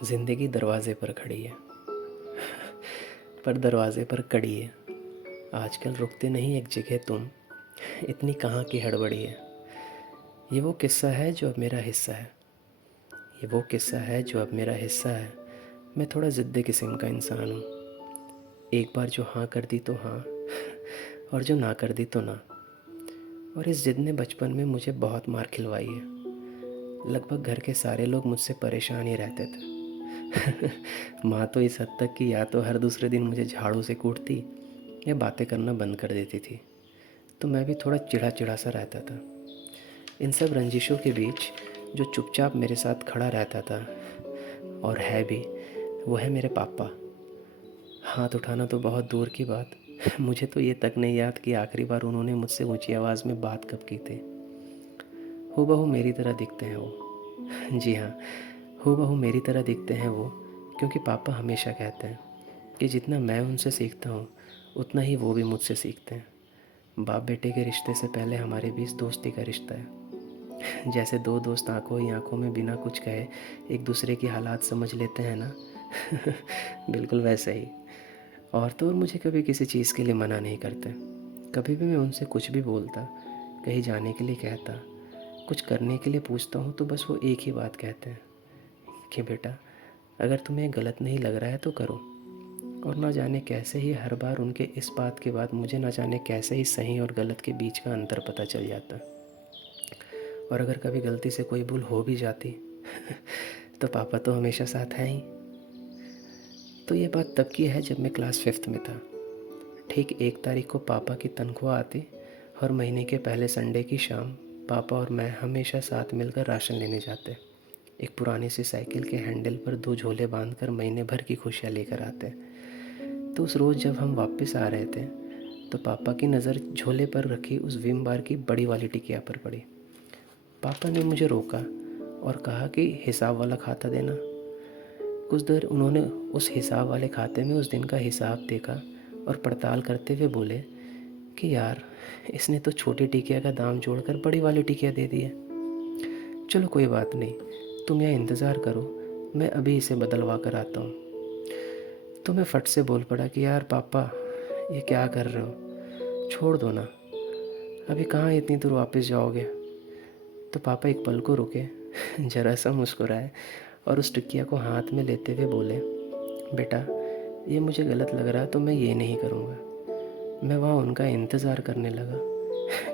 ज़िंदगी दरवाज़े पर खड़ी है पर दरवाज़े पर कड़ी है। आजकल रुकते नहीं एक जगह तुम, इतनी कहाँ की हड़बड़ी है। ये वो किस्सा है जो अब मेरा हिस्सा है। ये वो किस्सा है जो अब मेरा हिस्सा है। मैं थोड़ा ज़िद्दी किस्म का इंसान हूँ। एक बार जो हाँ कर दी तो हाँ, और जो ना कर दी तो ना। और इस ज़िद ने बचपन में मुझे बहुत मार खिलवाई है। लगभग घर के सारे लोग मुझसे परेशान ही रहते थे। माँ तो इस हद तक कि या तो हर दूसरे दिन मुझे झाड़ू से कूटती या बातें करना बंद कर देती थी। तो मैं भी थोड़ा चिढ़ा चिढ़ा सा रहता था। इन सब रंजिशों के बीच जो चुपचाप मेरे साथ खड़ा रहता था और है भी, वो है मेरे पापा। हाथ उठाना तो बहुत दूर की बात, मुझे तो ये तक नहीं याद कि आखिरी बार उन्होंने मुझसे ऊंची आवाज़ में बात कब की थी। हूबहू मेरी तरह दिखते हैं वो। जी हाँ, हूबहू मेरी तरह दिखते हैं वो, क्योंकि पापा हमेशा कहते हैं कि जितना मैं उनसे सीखता हूँ उतना ही वो भी मुझसे सीखते हैं। बाप बेटे के रिश्ते से पहले हमारे बीच दोस्ती का रिश्ता है। जैसे दो दोस्त आंखों ही आंखों में बिना कुछ कहे एक दूसरे की हालात समझ लेते हैं ना। बिल्कुल वैसे ही। और तो और मुझे कभी किसी चीज़ के लिए मना नहीं करते। कभी भी मैं उनसे कुछ भी बोलता, कहीं जाने के लिए कहता, कुछ करने के लिए पूछता हूँ, तो बस वो एक ही बात कहते हैं कि बेटा, अगर तुम्हें गलत नहीं लग रहा है तो करो। और ना जाने कैसे ही हर बार उनके इस बात के बाद मुझे ना जाने कैसे ही सही और गलत के बीच का अंतर पता चल जाता। और अगर कभी गलती से कोई भूल हो भी जाती तो पापा तो हमेशा साथ हैं ही। तो ये बात तब की है जब मैं क्लास 5th में था। ठीक 1 तारीख को पापा की तनख्वाह आती और महीने के पहले संडे की शाम पापा और मैं हमेशा साथ मिलकर राशन लेने जाते। एक पुरानी सी साइकिल के हैंडल पर 2 झोले बांधकर महीने भर की खुशियाँ लेकर आते। तो उस रोज़ जब हम वापस आ रहे थे तो पापा की नज़र झोले पर रखी उस विम बार की बड़ी वाली टिकिया पर पड़ी। पापा ने मुझे रोका और कहा कि हिसाब वाला खाता देना। कुछ देर उन्होंने उस हिसाब वाले खाते में उस दिन का हिसाब देखा और पड़ताल करते हुए बोले कि यार, इसने तो छोटी टिकिया का दाम जोड़कर बड़ी वाली टिकिया दे दी है। चलो कोई बात नहीं, तुम यहाँ इंतज़ार करो, मैं अभी इसे बदलवा कर आता हूँ। तो मैं फट से बोल पड़ा कि यार पापा, ये क्या कर रहे हो, छोड़ दो ना, अभी कहाँ इतनी दूर वापस जाओगे। तो पापा एक पल को रुके, जरा सा मुस्कुराए और उस टिकिया को हाथ में लेते हुए बोले, बेटा, ये मुझे गलत लग रहा है तो मैं ये नहीं करूँगा। मैं वहाँ उनका इंतज़ार करने लगा।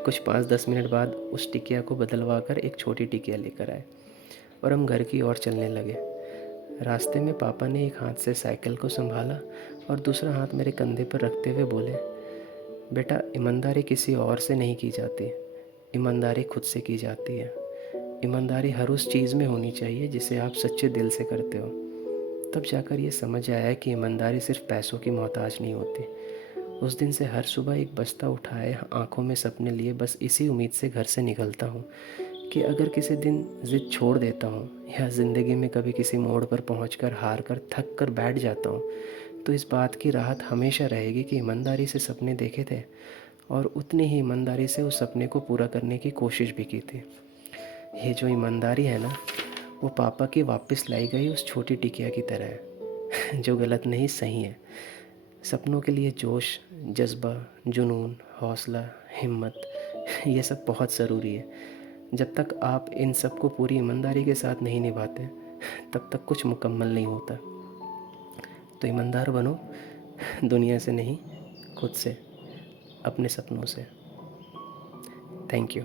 कुछ 5-10 मिनट बाद उस टिकिया को बदलवा कर एक छोटी टिकिया लेकर आए और हम घर की ओर चलने लगे। रास्ते में पापा ने एक हाथ से साइकिल को संभाला और दूसरा हाथ मेरे कंधे पर रखते हुए बोले, बेटा, ईमानदारी किसी और से नहीं की जाती, ईमानदारी खुद से की जाती है। ईमानदारी हर उस चीज़ में होनी चाहिए जिसे आप सच्चे दिल से करते हो। तब जाकर ये समझ आया कि ईमानदारी सिर्फ पैसों की मोहताज नहीं होती। उस दिन से हर सुबह एक बस्ता उठाए आंखों में सपने लिए बस इसी उम्मीद से घर से निकलता हूँ कि अगर किसी दिन ज़िद छोड़ देता हूँ या ज़िंदगी में कभी किसी मोड़ पर पहुँचकर हार कर थक कर बैठ जाता हूँ, तो इस बात की राहत हमेशा रहेगी कि ईमानदारी से सपने देखे थे और उतनी ही ईमानदारी से उस सपने को पूरा करने की कोशिश भी की थी। ये जो ईमानदारी है ना, वो पापा की वापस लाई गई उस छोटी टिकिया की तरह है, जो गलत नहीं सही है। सपनों के लिए जोश, जज्बा, जुनून, हौसला, हिम्मत, ये सब बहुत ज़रूरी है। जब तक आप इन सब को पूरी ईमानदारी के साथ नहीं निभाते, तब तक कुछ मुकम्मल नहीं होता। तो ईमानदार बनो, दुनिया से नहीं, खुद से, अपने सपनों से। Thank you.